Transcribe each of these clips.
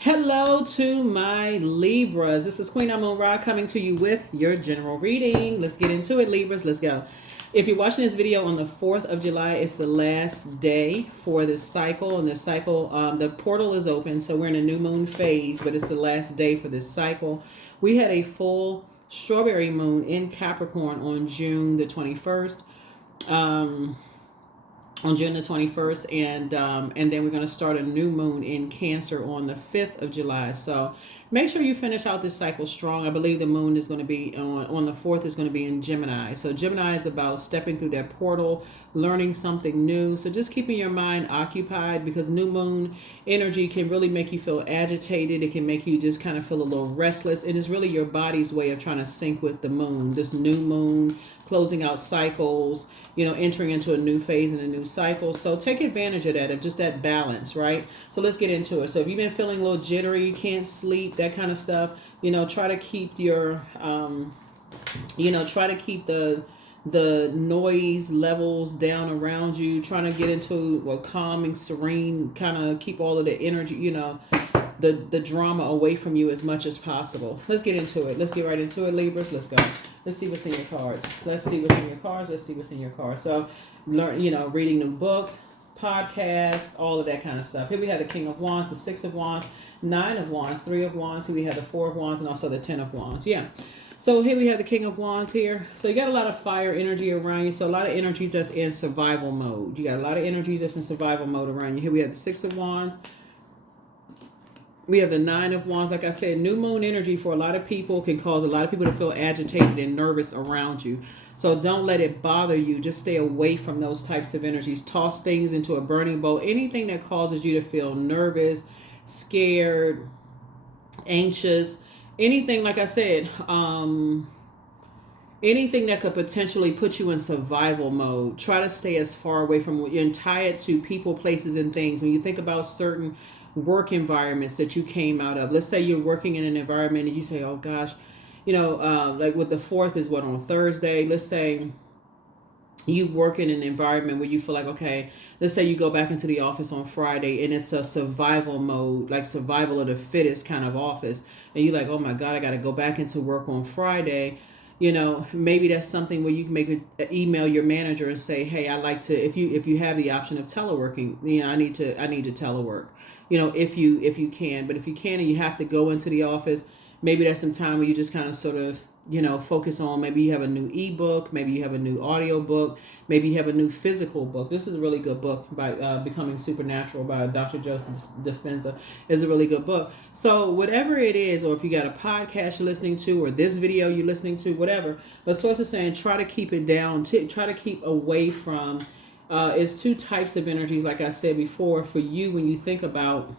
Hello to my Libras. This is Queen Amun Ra coming to you with your general reading. Let's get into it, Libras. Let's go. If you're watching this video on the 4th of July, it's the last day for this cycle. And this cycle, the portal is open, so we're in a new moon phase, but it's the last day for this cycle. We had a full strawberry moon in Capricorn on June the 21st. On June the 21st, and then we're going to start a new moon in Cancer on the 5th of July. So make sure you finish out this cycle strong. I believe the moon is going to be on the 4th is going to be in Gemini. So Gemini is about stepping through that portal, learning something new. So just keeping your mind occupied, because new moon energy can really make you feel agitated. It can make you just kind of feel a little restless. And it's really your body's way of trying to sync with the moon. This new moon, closing out cycles, entering into a new phase and a new cycle. So take advantage of that, of just that balance, right? So let's get into it. So if you've been feeling a little jittery, you can't sleep, that kind of stuff, try to keep your, try to keep the noise levels down around you, trying to get into a calming, serene, kind of keep all of the energy, the drama away from you as much as possible. Let's get into it. Let's get right into it, Libras. Let's go. Let's see what's in your cards. Let's see what's in your cards. Let's see what's in your cards. So learn, reading new books, podcasts, all of that kind of stuff. Here we have the King of Wands, the Six of Wands, Nine of Wands, Three of Wands. Here we have the Four of Wands, and also the Ten of Wands. Yeah. So here we have the King of Wands here. So you got a lot of fire energy around you. So a lot of energies that's in survival mode. You got a lot of energies that's in survival mode around you. Here we have the Six of Wands. We have the Nine of Wands. Like I said, new moon energy for a lot of people can cause a lot of people to feel agitated and nervous around you. So don't let it bother you. Just stay away from those types of energies. Toss things into a burning bowl. Anything that causes you to feel nervous, scared, anxious, anything, like I said, anything that could potentially put you in survival mode. Try to stay as far away from it and tie it to people, places, and things. When you think about certain work environments that you came out of, let's say you're working in an environment and you say, oh gosh, like with the 4th is what, on Thursday. Let's say you work in an environment where you feel like, okay, let's say you go back into the office on Friday and it's a survival mode, like survival of the fittest kind of office, and you're like, oh my God, I got to go back into work on Friday. Maybe that's something where you can email your manager and say, hey, I like to, if you have the option of teleworking, I need to telework, if you can. But if you can and you have to go into the office, maybe that's some time where you just kind of sort of, focus on, maybe you have a new ebook, maybe you have a new audio book, maybe you have a new physical book. This is a really good book by Becoming Supernatural by Dr. Joseph Dispenza. Is a really good book. So whatever it is, or if you got a podcast you're listening to, or this video you're listening to, whatever, but source is saying, try to keep it down, try to keep away from, it's two types of energies, like I said before, for you when you think about,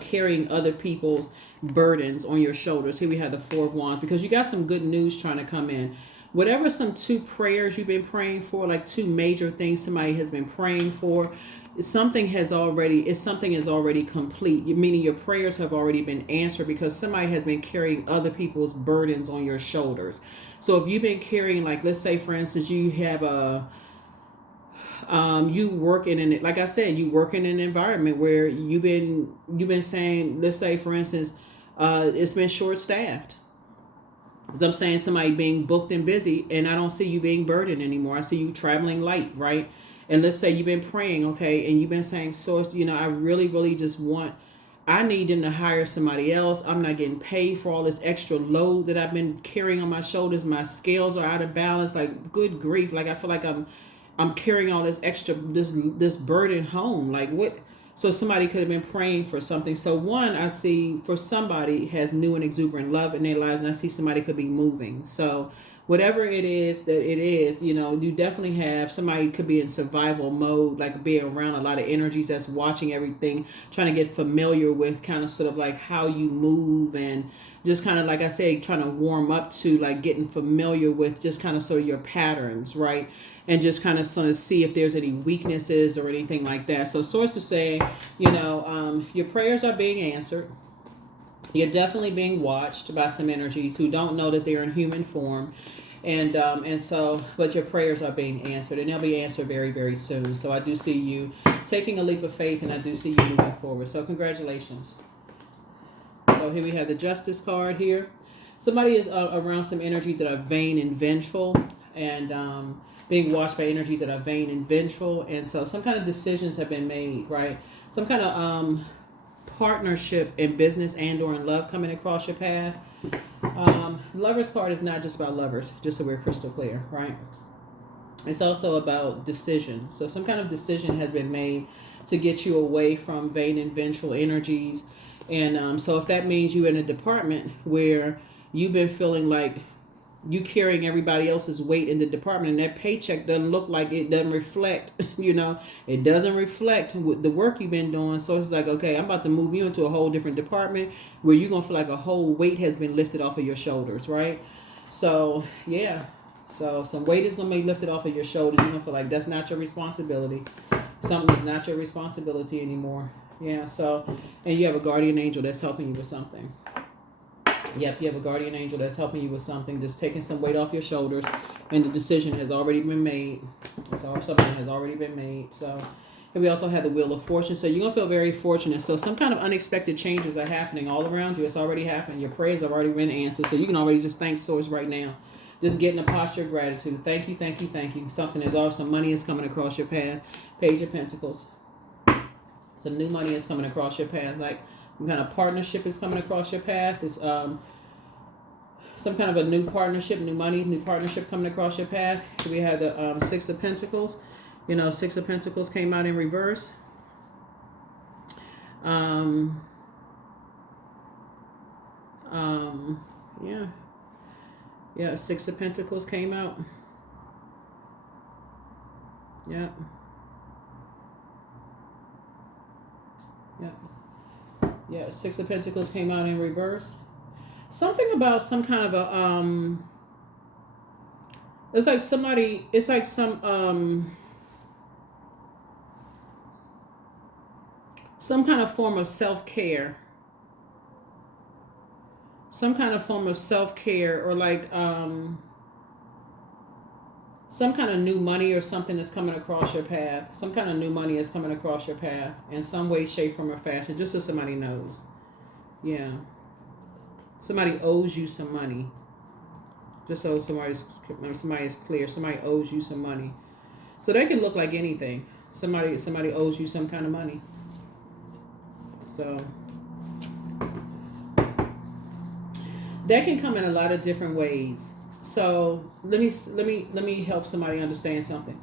carrying other people's burdens on your shoulders. Here we have the Four of Wands, because you got some good news trying to come in. Whatever some two prayers you've been praying for, like two major things somebody has been praying for, something is already complete, meaning your prayers have already been answered, because somebody has been carrying other people's burdens on your shoulders. So if you've been carrying, like, let's say for instance you have you work in an, like I said, you work in an environment where you've been saying, let's say for instance, it's been short staffed. So I'm saying somebody being booked and busy, and I don't see you being burdened anymore. I see you traveling light, right? And let's say you've been praying, okay, and you've been saying, source, I really, really just I need them to hire somebody else. I'm not getting paid for all this extra load that I've been carrying on my shoulders. My scales are out of balance. Like, good grief. Like, I feel like I'm carrying all this extra, this burden home. Like, what? So somebody could have been praying for something. So one, I see for somebody has new and exuberant love in their lives, and I see somebody could be moving. So whatever it is that it is, you definitely have somebody could be in survival mode, like being around a lot of energies that's watching everything, trying to get familiar with kind of sort of like how you move, and just kind of, like I say, trying to warm up to like getting familiar with just kind of sort of your patterns, right? And just kind of sort of see if there's any weaknesses or anything like that. So source is saying, your prayers are being answered. You're definitely being watched by some energies who don't know that they're in human form. And so, but your prayers are being answered, and they'll be answered very, very soon. So I do see you taking a leap of faith, and I do see you moving forward. So congratulations. So here we have the Justice card here. Somebody is around some energies that are vain and vengeful, and being watched by energies that are vain and vengeful. And so some kind of decisions have been made, right? Some kind of partnership in business and or in love coming across your path. Lover's card is not just about lovers, just so we're crystal clear, right? It's also about decision. So some kind of decision has been made to get you away from vain and vengeful energies. And so if that means you're in a department where you've been feeling like you carrying everybody else's weight in the department, and that paycheck doesn't look like it doesn't reflect, it doesn't reflect the work you've been doing. So it's like, okay, I'm about to move you into a whole different department where you're going to feel like a whole weight has been lifted off of your shoulders, right? So, yeah. So some weight is going to be lifted off of your shoulders. You're going to feel like that's not your responsibility. Something is not your responsibility anymore. Yeah, so, and you have a guardian angel that's helping you with something. Yep, you have a guardian angel that's helping you with something, just taking some weight off your shoulders, and the decision has already been made. So something has already been made. So, and we also have the Wheel of Fortune. So you're going to feel very fortunate. So some kind of unexpected changes are happening all around you. It's already happened. Your prayers have already been answered. So you can already just thank Source right now. Just get in a posture of gratitude. Thank you, thank you, thank you. Something is off. Some money is coming across your path. Page of Pentacles. Some new money is coming across your path. Like some kind of partnership is coming across your path. It's some kind of a new partnership, new money, new partnership coming across your path. We have the Six of Pentacles. Six of Pentacles came out in reverse. Yeah, Six of Pentacles came out. Yeah. Yeah, Six of Pentacles came out in reverse. Something about some kind of a it's like some kind of form of self-care. Some kind of form of self-care, or like some kind of new money or something that's coming across your path. Some kind of new money is coming across your path in some way, shape, form, or fashion, just so somebody knows. Yeah. Somebody owes you some money. Just so somebody is clear. Somebody owes you some money. So that can look like anything. Somebody owes you some kind of money. So that can come in a lot of different ways. So let me help somebody understand something.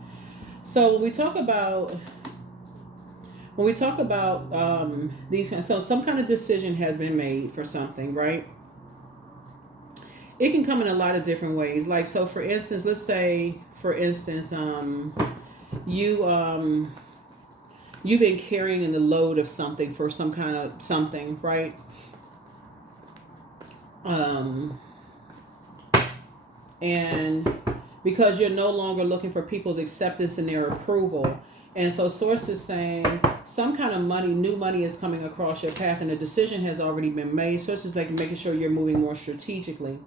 So when we talk about these, so some kind of decision has been made for something, right? It can come in a lot of different ways. Like, so for instance, let's say, you've been carrying the load of something for some kind of something, right? And because you're no longer looking for people's acceptance and their approval. And so Source is saying some kind of money, new money is coming across your path, and a decision has already been made. Source is making sure you're moving more strategically.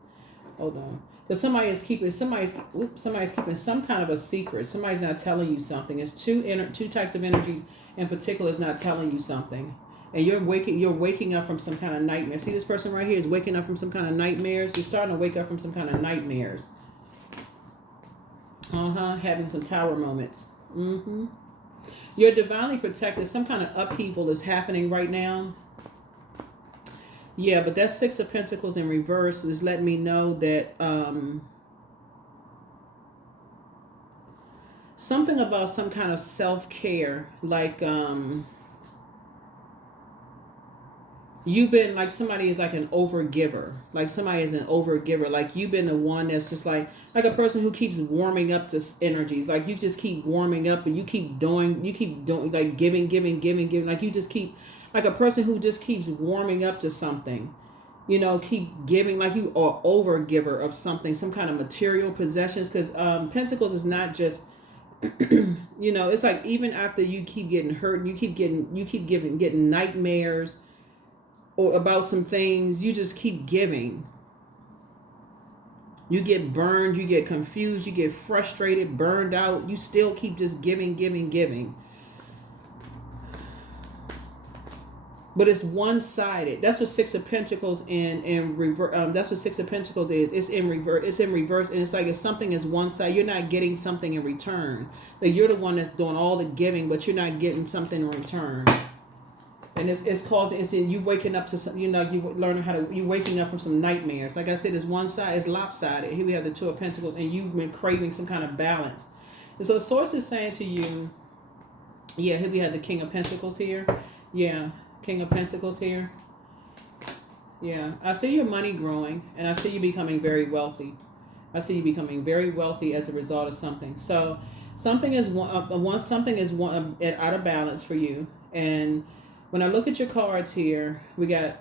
Hold on. Because somebody's keeping some kind of a secret. Somebody's not telling you something. It's two types of energies in particular is not telling you something. And you're waking up from some kind of nightmare. See, this person right here is waking up from some kind of nightmares. You're starting to wake up from some kind of nightmares. Having some tower moments. You're divinely protected. Some kind of upheaval is happening right now. Yeah, but that Six of Pentacles in reverse is letting me know that something about some kind of self-care, like you've been like somebody is like an overgiver. Like somebody is an overgiver. Like you've been the one that's just like a person who keeps warming up to energies. Like you just keep warming up and you keep doing like giving. Like you just keep like a person who just keeps warming up to something. Keep giving, like you are overgiver of something, some kind of material possessions. Because Pentacles is not just it's like even after you keep getting hurt, you keep getting nightmares or about some things, you just keep giving. You get burned, you get confused, you get frustrated, burned out. You still keep just giving. but it's one-sided. That's what Six of Pentacles in reverse. That's what Six of Pentacles is. It's in reverse. It's in reverse, and it's like if something is one side, you're not getting something in return. Like you're the one that's doing all the giving, but you're not getting something in return. And it's causing. It's you waking up to some. You know, you learning how to. You waking up from some nightmares. Like I said, it's one side. It's lopsided. Here we have the Two of Pentacles, and you've been craving some kind of balance. And so the source is saying to you, yeah. Here we have the King of Pentacles here. Yeah. King of Pentacles here. Yeah, I see your money growing, and I see you becoming very wealthy. I see you becoming very wealthy as a result of something. So something is out of balance for you. And when I look at your cards here, we got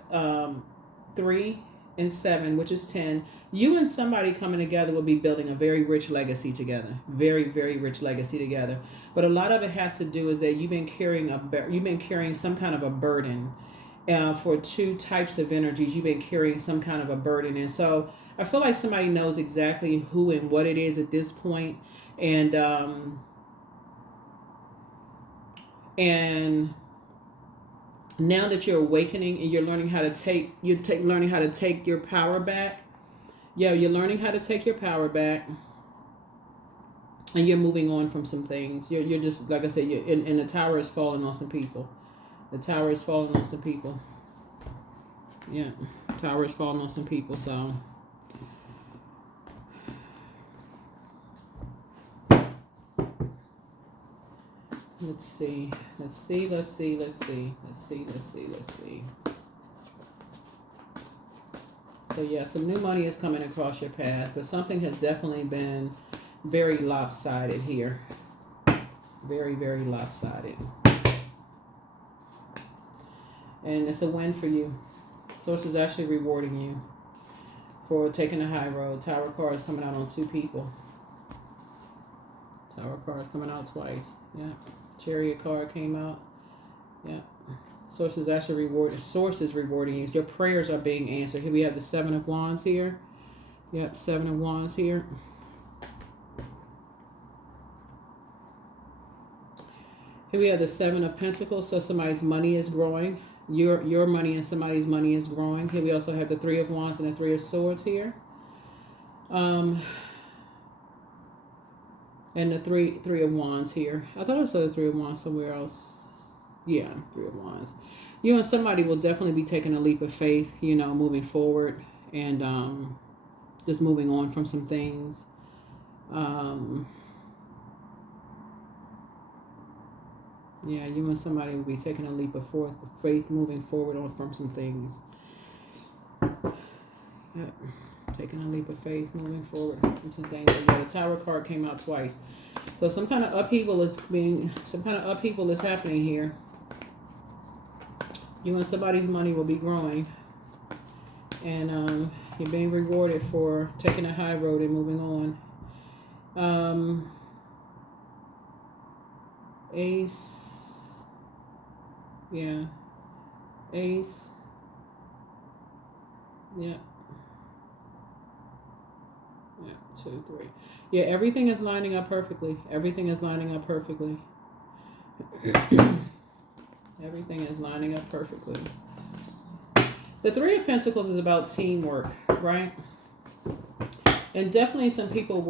3 and 7, which is 10. You and somebody coming together will be building a very rich legacy together. Very, very rich legacy together. But a lot of it has to do is that you've been carrying some kind of a burden. For two types of energies, you've been carrying some kind of a burden. And so I feel like somebody knows exactly who and what it is at this point. And now that you're awakening and you're learning how to take your power back. Yeah, you're learning how to take your power back. And you're moving on from some things. You're just, like I said, and the tower is falling on some people. The tower is falling on some people. Yeah, tower is falling on some people, so. Let's see. So yeah, some new money is coming across your path, but something has definitely been very lopsided here. Very, very lopsided. And it's a win for you. Source is actually rewarding you for taking the high road. Tower card is coming out on 2 people. Tower card coming out twice. Yeah. Chariot card came out. Yeah. Source is actually rewarding. Source is rewarding you. Your prayers are being answered. Here we have the 7 of Wands here. Yep, 7 of Wands here. Here we have the 7 of Pentacles. So somebody's money is growing. Your money and somebody's money is growing. Here we also have the 3 of Wands and the 3 of Swords here. And the three of Wands here. I thought I saw the 3 of Wands somewhere else. Yeah, 3 of Wands. You and somebody will definitely be taking a leap of faith, you know, moving forward and just moving on from some things. Yeah, you and somebody will be taking a leap of faith, moving forward on from some things. Yep. Taking a leap of faith, moving forward from some things. Yeah, the Tower card came out twice. So some kind of upheaval is happening here. You and somebody's money will be growing. And you're being rewarded for taking a high road and moving on. Ace. Yeah. Ace. Yeah. Yeah, 2, 3. Yeah, everything is lining up perfectly. Everything is lining up perfectly. Everything is lining up perfectly. The 3 of Pentacles is about teamwork, right? And definitely some people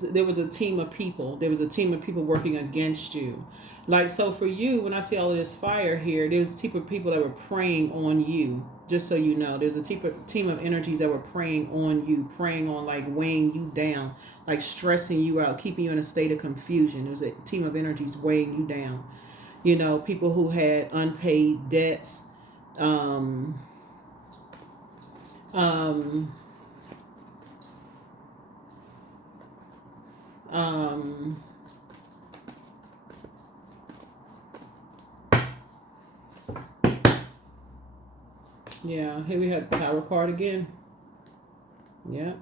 there was a team of people. There was a team of people working against you. Like, so for you, when I see all of this fire here, there's a team of people that were preying on you. Just so you know, there's a team of energies that were preying on you, preying on, like, weighing you down, like stressing you out, keeping you in a state of confusion. There's a team of energies weighing you down. You know, people who had unpaid debts, yeah, here we have the Tower card again. Yeah,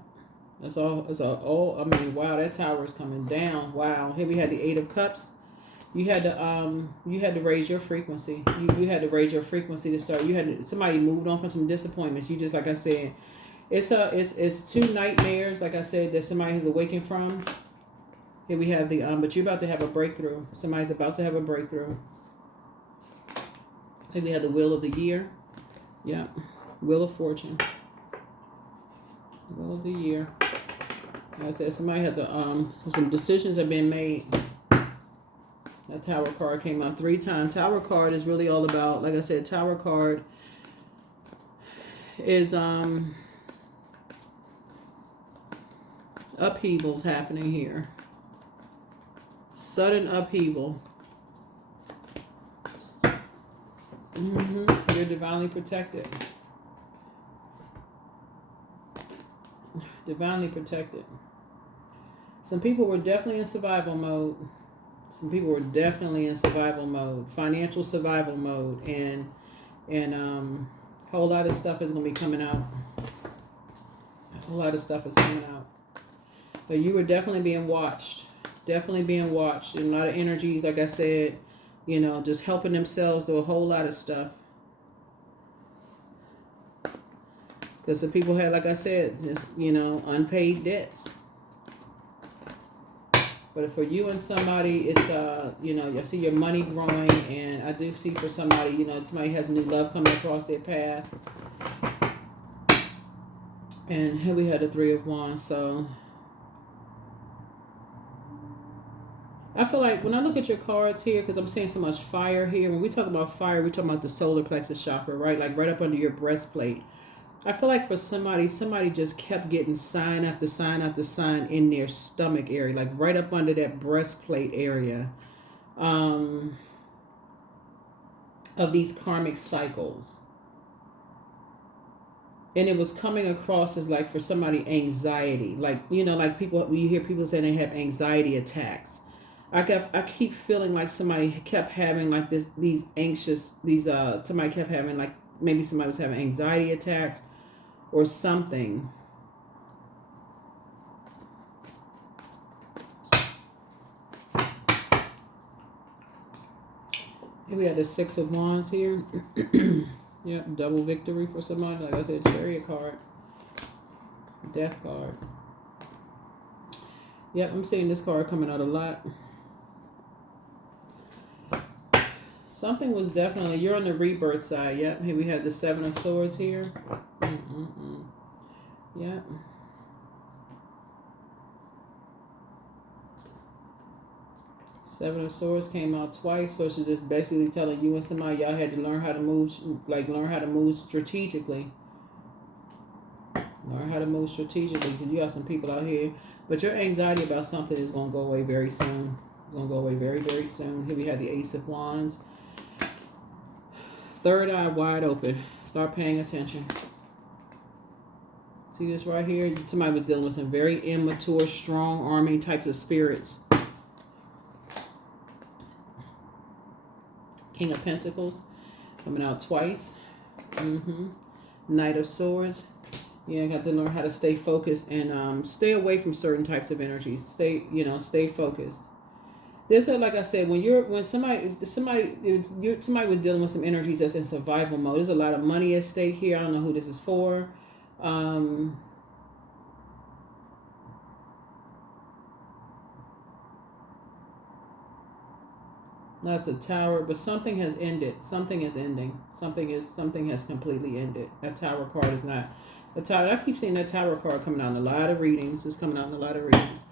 that's all. I mean, wow, that tower is coming down. Wow. Here we had the 8 of Cups. You had to raise your frequency. You had to raise your frequency to start. Somebody moved on from some disappointments. You just, like I said, it's 2 nightmares, like I said, that somebody has awakened from. Here we have but you're about to have a breakthrough. Somebody's about to have a breakthrough. Maybe we had the Wheel of the Year. Yeah. Wheel of Fortune. Wheel of the Year. Like I said, somebody had to, some decisions have been made. That Tower card came out 3 times. Tower card is really all about, like I said, Tower card is, upheavals happening here. Sudden upheaval. You're divinely protected. Divinely protected. Some people were definitely in survival mode. Some people were definitely in survival mode, financial survival mode, and a whole lot of stuff is gonna be coming out. A whole lot of stuff is coming out. But you were definitely being watched. Definitely being watched. And a lot of energies, like I said, you know, just helping themselves do a whole lot of stuff. Because the people had, like I said, just, you know, unpaid debts. But for you and somebody, it's, you know, I see your money growing. And I do see for somebody, you know, somebody has new love coming across their path. And here we had the 3 of Wands, so I feel like when I look at your cards here, because I'm seeing so much fire here. When we talk about fire, we're talking about the solar plexus chakra, right? Like right up under your breastplate. I feel like for somebody just kept getting sign after sign after sign in their stomach area, like right up under that breastplate area, of these karmic cycles. And it was coming across as like for somebody anxiety, like, you know, like people, when you hear people say they have anxiety attacks. I keep feeling like somebody kept having like somebody kept having like, maybe somebody was having anxiety attacks or something. Here we have the 6 of Wands here. Yep, double victory for somebody. Like I said, Chariot card. Death card. Yep, I'm seeing this card coming out a lot. Something was definitely, you're on the rebirth side. Yep, here we have the 7 of Swords here. Yep. Seven of Swords came out twice, so she's just basically telling you and somebody, y'all had to learn how to move strategically. Learn how to move strategically, because you got some people out here. But your anxiety about something is going to go away very soon. It's going to go away very, very soon. Here we have the Ace of Wands. Third eye wide open. Start paying attention. See this right here? Somebody was dealing with some very immature, strong-arming types of spirits. King of Pentacles coming out twice. Knight of Swords. Yeah, I got to learn how to stay focused and stay away from certain types of energies. Stay focused. There's like I said, when somebody was dealing with some energies that's in survival mode. There's a lot of money at stake here. I don't know who this is for. That's a Tower, but something has ended. Something is ending. Something has completely ended. That Tower card is not the Tower. I keep seeing that Tower card coming out in a lot of readings. It's coming out in a lot of readings.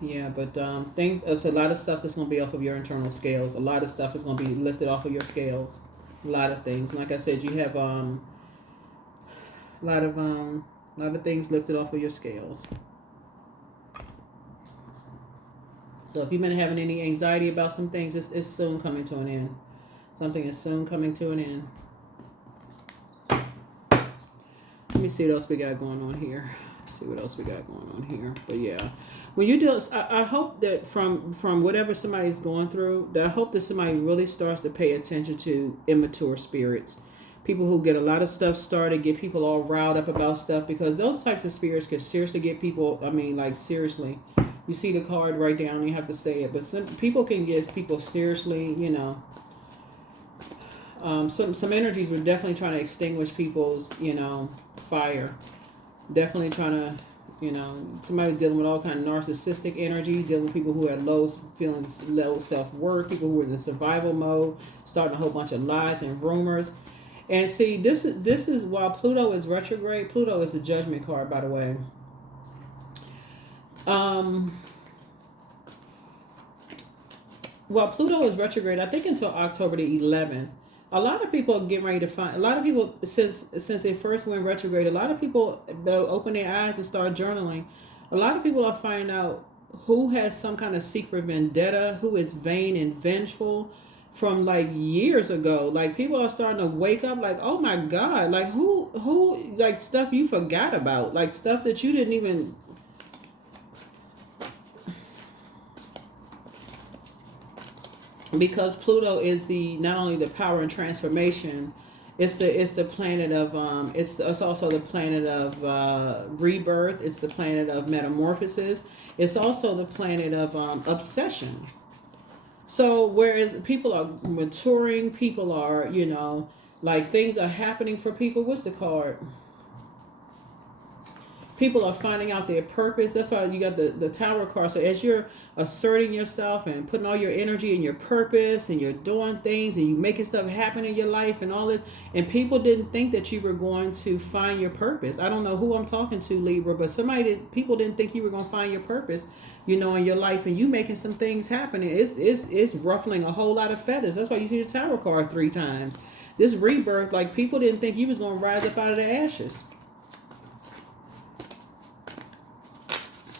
Yeah, but it's a lot of stuff that's going to be off of your internal scales. A lot of stuff is going to be lifted off of your scales. A lot of things. Like I said, you have a lot of things lifted off of your scales. So if you've been having any anxiety about some things, it's soon coming to an end. Something is soon coming to an end. Let me see what else we got going on here. But yeah, when you do, I hope that from whatever somebody's going through, that I hope that somebody really starts to pay attention to immature spirits. People who get a lot of stuff started, get people all riled up about stuff, because those types of spirits can seriously get people, seriously. You see the card right down, you have to say it. But some people can get people seriously, some energies were definitely trying to extinguish people's, fire. Definitely trying to You know, somebody dealing with all kind of narcissistic energy, dealing with people who have low self-worth, people who are in survival mode, starting a whole bunch of lies and rumors. And see, this is while Pluto is retrograde. Pluto is the judgment card, by the way. While Pluto is retrograde, I think until October the 11th, a lot of people are getting ready to find. A lot of people, since they first went retrograde, a lot of people they'll open their eyes and start journaling. A lot of people are finding out who has some kind of secret vendetta, who is vain and vengeful from like years ago. Like people are starting to wake up like, oh my God, like who like stuff you forgot about, like stuff that you didn't even. Because Pluto is the not only the power and transformation, it's the planet of it's also the planet of rebirth. It's the planet of metamorphosis. It's also the planet of obsession. So whereas people are maturing, people are, you know, like things are happening for people. What's the card? People are finding out their purpose. That's why you got the Tower card. So as you're asserting yourself and putting all your energy in your purpose and you're doing things and you making stuff happen in your life and all this, and people didn't think that you were going to find your purpose. I don't know who I'm talking to, Libra, but people didn't think you were going to find your purpose, you know, in your life, and you making some things happen. It's ruffling a whole lot of feathers. That's why you see the Tower card 3 times. This rebirth, like people didn't think you was going to rise up out of the ashes.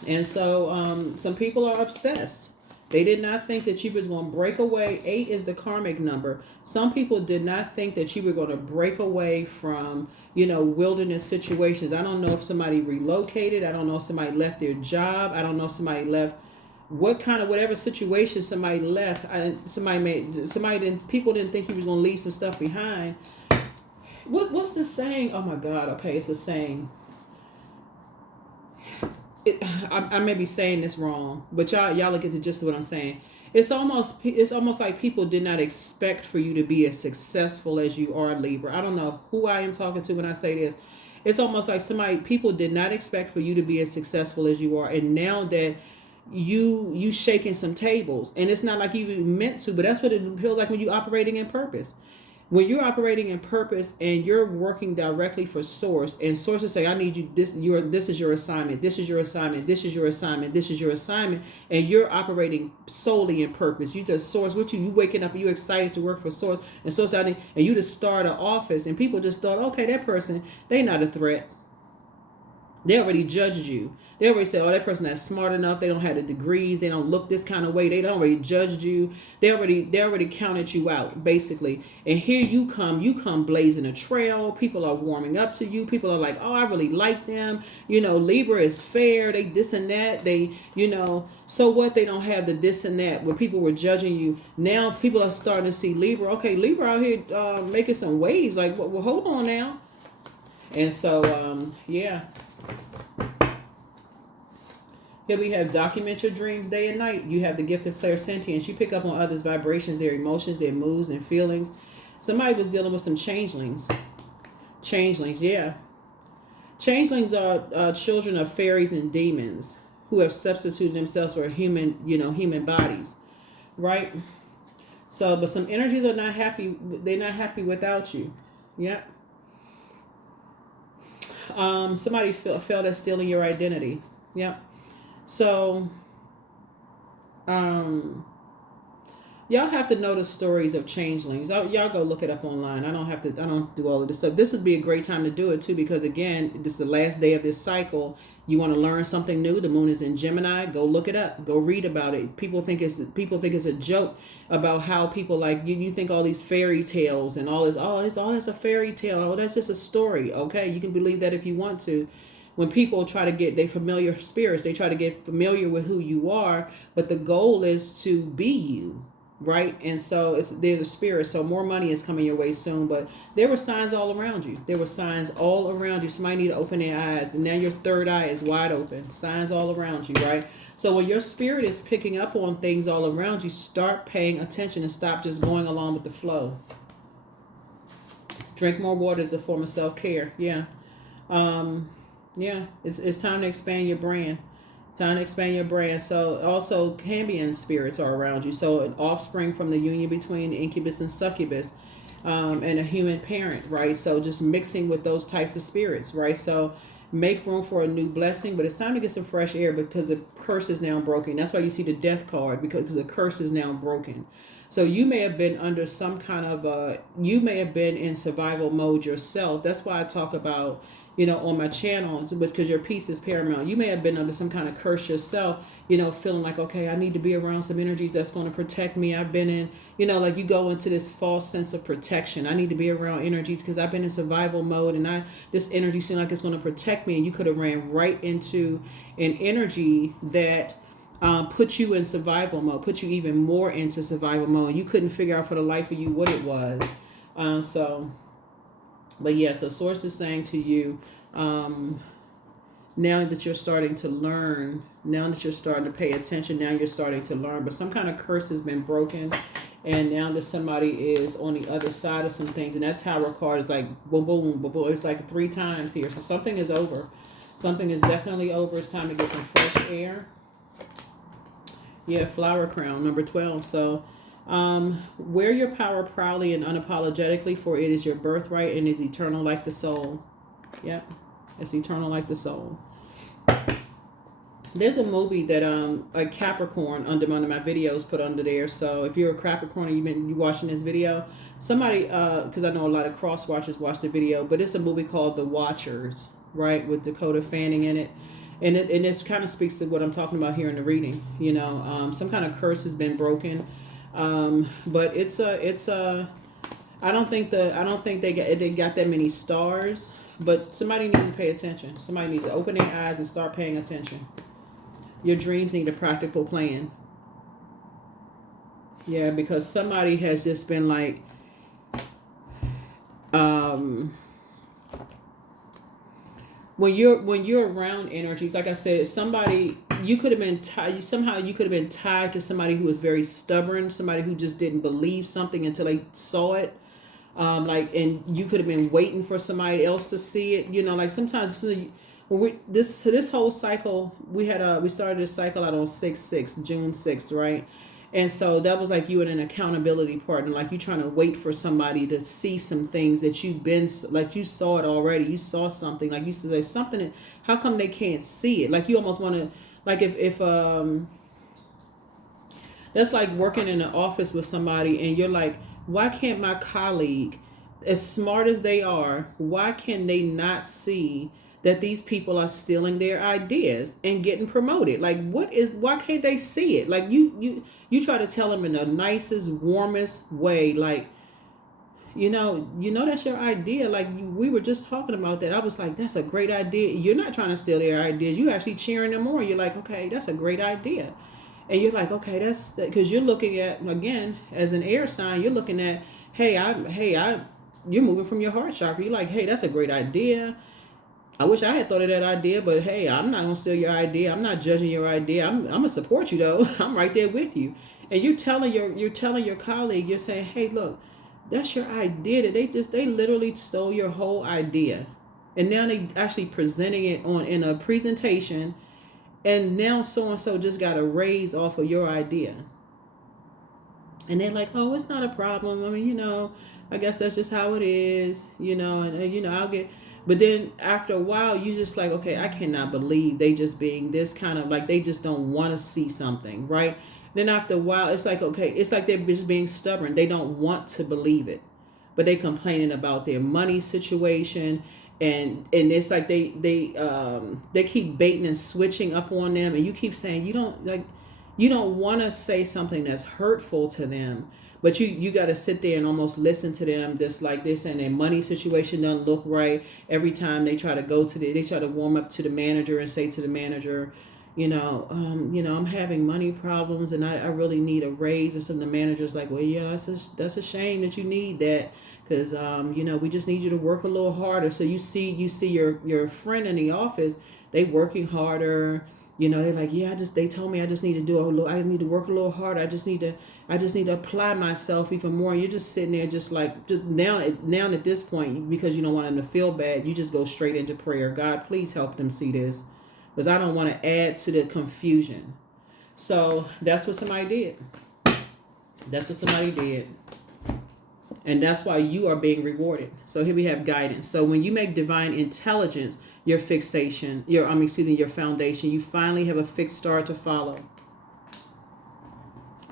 And so some people are obsessed. They did not think that you was going to break away. 8 is the karmic number. Some people did not think that you were going to break away from, you know, wilderness situations. I don't know if somebody relocated. I don't know if somebody left their job. I don't know if somebody left whatever situation somebody left. People didn't think you was going to leave some stuff behind. What's the saying? Oh my God. Okay. It's a saying. I may be saying this wrong, but y'all will get to just what I'm saying. It's almost like people did not expect for you to be as successful as you are, Libra. I don't know who I am talking to when I say this. It's almost like people did not expect for you to be as successful as you are, and now that you shaking some tables, and it's not like you meant to, but that's what it feels like when you operating in purpose. When you're operating in purpose and you're working directly for source, and source will say, I need you, this is your assignment, this is your assignment, this is your assignment, this is your assignment, and you're operating solely in purpose. You just source with you waking up and you excited to work for source, and source out, and you just start an office, and people just thought, okay, that person, they not a threat. They already judged you. They already said, oh, that person that's smart enough. They don't have the degrees. They don't look this kind of way. They don't already judged you. They already counted you out, basically. And here you come blazing a trail. People are warming up to you. People are like, oh, I really like them. You know, Libra is fair. They this and that. They, you know, so what? They don't have the this and that where people were judging you. Now people are starting to see Libra. Okay, Libra out here making some waves. Like, well, hold on now. And so, yeah. Here we have document your dreams day and night. You have the gift of clairsentience. You pick up on others' vibrations, their emotions, their moods and feelings. Somebody was dealing with some changelings. Changelings, yeah. Changelings are children of fairies and demons who have substituted themselves for human bodies, right? So, but some energies are not happy. They're not happy without you. Yeah. Somebody felt as stealing your identity. Yeah. So, y'all have to know the stories of changelings. Y'all go look it up online. I don't do all of this stuff. This would be a great time to do it too, because again, this is the last day of this cycle. You want to learn something new. The moon is in Gemini. Go look it up. Go read about it. People think it's a joke about how people like you think all these fairy tales and all this. Oh, that's a fairy tale. Oh, that's just a story. Okay, you can believe that if you want to. When people try to get their familiar spirits, they try to get familiar with who you are, but the goal is to be you, right? And so there's a spirit. So more money is coming your way soon, but there were signs all around you. There were signs all around you. Somebody need to open their eyes, and now your third eye is wide open. Signs all around you, right? So when your spirit is picking up on things all around you, start paying attention and stop just going along with the flow. Drink more water is a form of self-care. Yeah. Yeah, it's time to expand your brand. Time to expand your brand. So also Cambion spirits are around you. So an offspring from the union between incubus and succubus, and a human parent, right? So just mixing with those types of spirits, right? So make room for a new blessing, but it's time to get some fresh air because the curse is now broken. That's why you see the death card, because the curse is now broken. So you may have been under some kind of you may have been in survival mode yourself. That's why I talk about, on my channel, because your peace is paramount. You may have been under some kind of curse yourself, feeling like, okay, I need to be around some energies that's going to protect me. I've been in, like you go into this false sense of protection. I need to be around energies because I've been in survival mode, and this energy seems like it's going to protect me. And you could have ran right into an energy that put you in survival mode, put you even more into survival mode. You couldn't figure out for the life of you what it was. But yeah, so Source is saying to you, now that you're starting to learn, now that you're starting to pay attention, now you're starting to learn, but some kind of curse has been broken. And now that somebody is on the other side of some things, and that Tower card is like boom, boom, boom, boom. It's like 3 times here. So something is over. Something is definitely over. It's time to get some fresh air. Yeah, Flower Crown, number 12. So wear your power proudly and unapologetically, for it is your birthright and is eternal like the soul. Yep, it's eternal like the soul. There's a movie that a Capricorn under one of my videos put under there. So if you're a Capricorn and you watching this video, somebody, because I know a lot of cross watchers watch the video, but it's a movie called The Watchers, right, with Dakota Fanning in it. And this kind of speaks to what I'm talking about here in the reading. Some kind of curse has been broken, but it's a. I don't think they got that many stars, but somebody needs to pay attention. Somebody needs to open their eyes and start paying attention. Your dreams need a practical plan. Yeah, because somebody has just been like, when you're around energies, like I said, somebody, you could have been tied. Somehow you could have been tied to somebody who was very stubborn, somebody who just didn't believe something until they saw it. And you could have been waiting for somebody else to see it. Like sometimes when this whole cycle, we started this cycle out on June 6th, right? And so that was like you and an accountability partner, like you trying to wait for somebody to see some things that you've been, like you saw it already. You saw something, like you said something. How come they can't see it? Like you almost want to, like if that's like working in an office with somebody and you're like, why can't my colleague, as smart as they are, why can they not see that these people are stealing their ideas and getting promoted? Like, why can't they see it? Like you try to tell them in the nicest, warmest way, like, that's your idea. Like we were just talking about that. I was like, that's a great idea. You're not trying to steal their ideas. You actually cheering them on. You're like, okay, that's a great idea. And you're like, okay, that's that, because you're looking at, again, as an air sign, you're looking at, you're moving from your heart chakra. You're like, hey, that's a great idea. I wish I had thought of that idea, but hey, I'm not gonna steal your idea. I'm not judging your idea. I'm gonna support you though. I'm right there with you. And you're telling your colleague, you're saying, hey, look, that's your idea. That they literally stole your whole idea, and now they actually presenting it in a presentation, and now so and so just got a raise off of your idea. And they're like, oh, it's not a problem. I mean, I guess that's just how it is, and I'll get. But then after a while, you just like, okay, I cannot believe they just being this kind of, like, they just don't want to see something, right? Then after a while, it's like, okay, it's like they're just being stubborn. They don't want to believe it, but they complaining about their money situation. And it's like they keep baiting and switching up on them. And you keep saying, you don't want to say something that's hurtful to them. But you got to sit there and almost listen to them. Just like they're saying their money situation doesn't look right. Every time they try to they try to warm up to the manager and say to the manager, I'm having money problems and I really need a raise or something. The manager's like, well, yeah, that's a shame that you need that. Because, we just need you to work a little harder. So you see your friend in the office, they working harder. You know, they're like, yeah, they told me I just need to do a little, I need to work a little harder. I just need to apply myself even more. And you're just sitting there just now at this point, because you don't want them to feel bad, you just go straight into prayer. God, please help them see this, because I don't want to add to the confusion. So that's what somebody did. That's what somebody did. And that's why you are being rewarded. So here we have guidance. So when you make divine intelligence your fixation, your foundation, you finally have a fixed star to follow.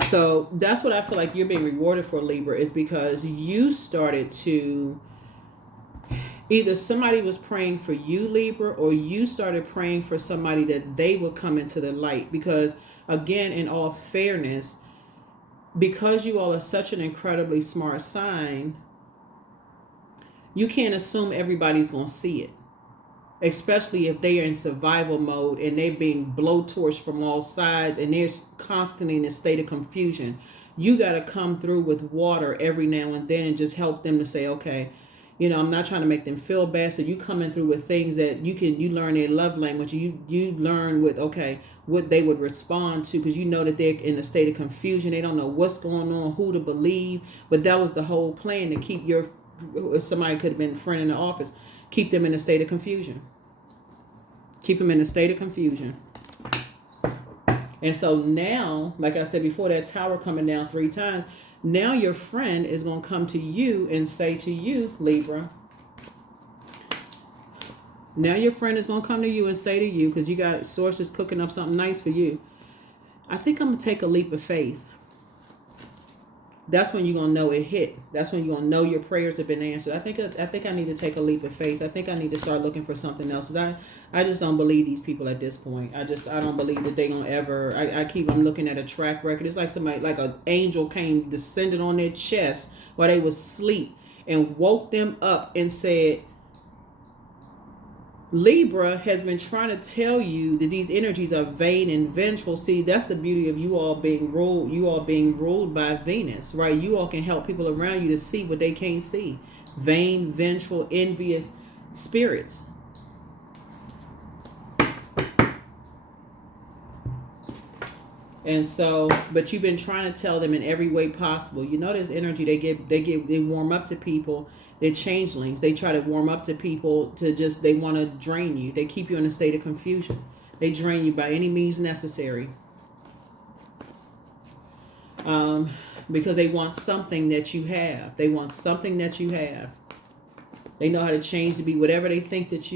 So that's what I feel like you're being rewarded for, Libra, is because you started to, either somebody was praying for you, Libra, or you started praying for somebody that they will come into the light. Because again, in all fairness, because you all are such an incredibly smart sign, you can't assume everybody's going to see it. Especially if they are in survival mode and they're being blowtorched from all sides and they're constantly in a state of confusion. You got to come through with water every now and then and just help them to say, okay, you know, I'm not trying to make them feel bad. So you coming through with things that you learn their love language. You learn with, okay, what they would respond to, because you know that they're in a state of confusion. They don't know what's going on, who to believe. But that was the whole plan, to keep somebody could have been a friend in the office, keep them in a state of confusion. Keep them in a state of confusion. And so now, like I said before, that tower coming down 3 times, now your friend is going to come to you and say to you, Libra, now your friend is going to come to you and say to you, because you got sources cooking up something nice for you, I think I'm going to take a leap of faith. That's when you're going to know it hit. That's when you're going to know your prayers have been answered. I think I need to take a leap of faith. I think I need to start looking for something else. Because I just don't believe these people at this point. I don't believe that they're going to ever. I'm looking at a track record. It's like somebody, like an angel descended on their chest while they was asleep and woke them up and said, Libra has been trying to tell you that these energies are vain and vengeful. See, that's the beauty of you all being ruled. You all being ruled by Venus, right? You all can help people around you to see what they can't see. Vain, vengeful, envious spirits. And so, but you've been trying to tell them in every way possible. You know, this energy they warm up to people. They're changelings. They try to warm up to people they want to drain you. They keep you in a state of confusion. They drain you by any means necessary. Because they want something that you have. They want something that you have. They know how to change to be whatever they think that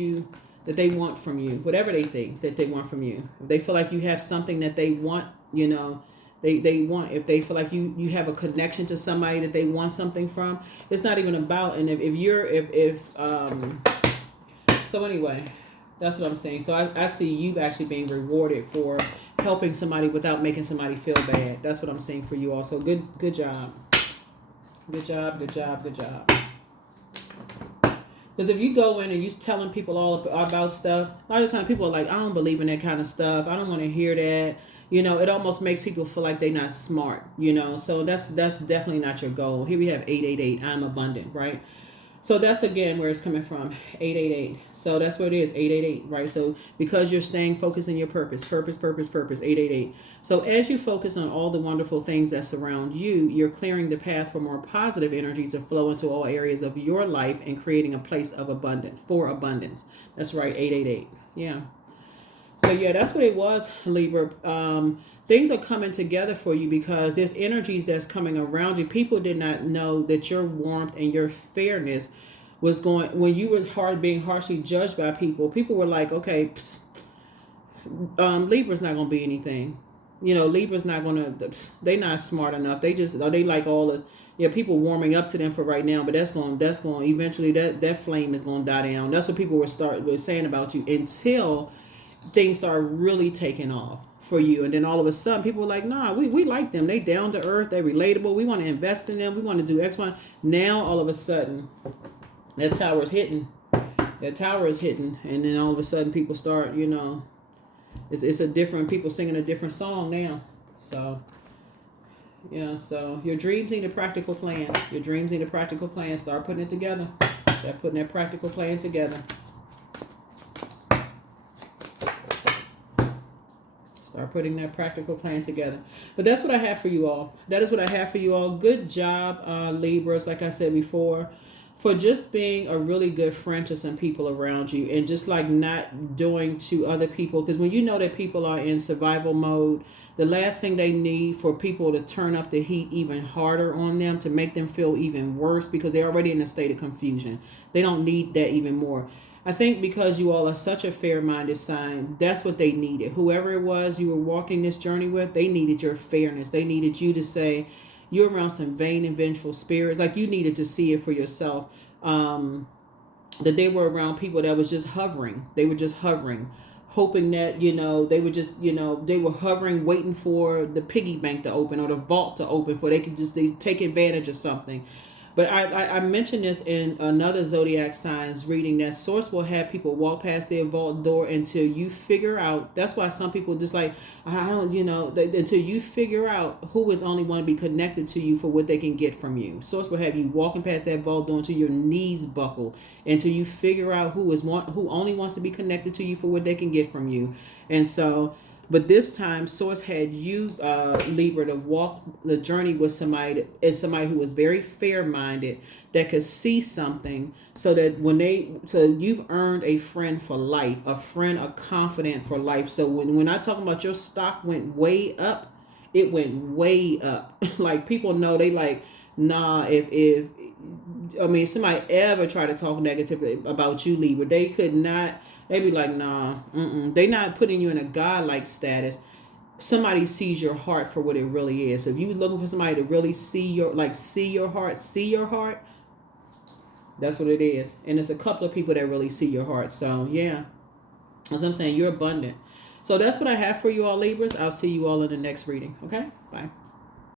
they want from you. Whatever they think that they want from you. If they feel like you have something that they want, you know, they want, if they feel like you have a connection to somebody that they want something from, it's not even about, and so anyway, that's what I'm saying. So I see you actually being rewarded for helping somebody without making somebody feel bad. That's what I'm saying for you also. Good job. Good job. Because if you go in and you're telling people all about stuff, a lot of times people are like, I don't believe in that kind of stuff. I don't want to hear that. You know, it almost makes people feel like they're not smart, you know. So that's definitely not your goal. Here we have 888, I'm abundant, right? So that's, again, where it's coming from, 888. So that's what it is, 888, right? So because you're staying focused in your purpose, 888. So as you focus on all the wonderful things that surround you, you're clearing the path for more positive energy to flow into all areas of your life and creating a place of abundance, for abundance. That's right, 888. Yeah. So yeah, that's what it was, Libra. Things are coming together for you because there's energies that's coming around you. People did not know that your warmth and your fairness was going, when you were being harshly judged by people. People were like, okay, Libra's not going to be anything. You know, Libra's not going to, they're not smart enough. They like all the, people warming up to them for right now, but that's going eventually that flame is going to die down. That's what people were saying about you until things start really taking off for you. And then all of a sudden people were like, nah, we like them. They down to earth. They're relatable. We want to invest in them. We want to do X, Y. Now all of a sudden that tower is hitting. And then all of a sudden people start, you know, it's a different, people singing a different song now. So, yeah, so your dreams need a practical plan. Start putting it together. Start putting that practical plan together. Start putting that practical plan together. But that's what I have for you all. That is what I have for you all. Good job, Libras, like I said before, for just being a really good friend to some people around you, and just like not doing to other people. Because when you know that people are in survival mode, the last thing they need for people to turn up the heat even harder on them, to make them feel even worse, because they're already in a state of confusion. They don't need that even more. I think because you all are such a fair-minded sign, that's what they needed. Whoever it was you were walking this journey with, they needed your fairness. They needed you to say, you're around some vain and vengeful spirits. Like, you needed to see it for yourself. That they were around people that was just hovering. They were just hovering, hoping that, they were just, they were hovering, waiting for the piggy bank to open or the vault to open, for they could just take advantage of something. But I mentioned this in another zodiac signs reading, that source will have people walk past their vault door until you figure out. That's why some people just like, I don't, until you figure out who is only want to be connected to you for what they can get from you. Source will have you walking past that vault door until your knees buckle, until you figure out who only wants to be connected to you for what they can get from you. And so, but this time, Source had you, Libra, to walk the journey with somebody who was very fair-minded, that could see something, so that so you've earned a friend for life, a confidant for life. So when I talk about your stock went way up, it went way up. Like, people know, they like, nah, if somebody ever try to talk negatively about you, Libra, they could not. They be like, nah, they not putting you in a godlike status. Somebody sees your heart for what it really is. So if you're looking for somebody to really see your heart, that's what it is. And it's a couple of people that really see your heart. So yeah, as I'm saying, you're abundant. So that's what I have for you all, Libras. I'll see you all in the next reading. Okay, bye.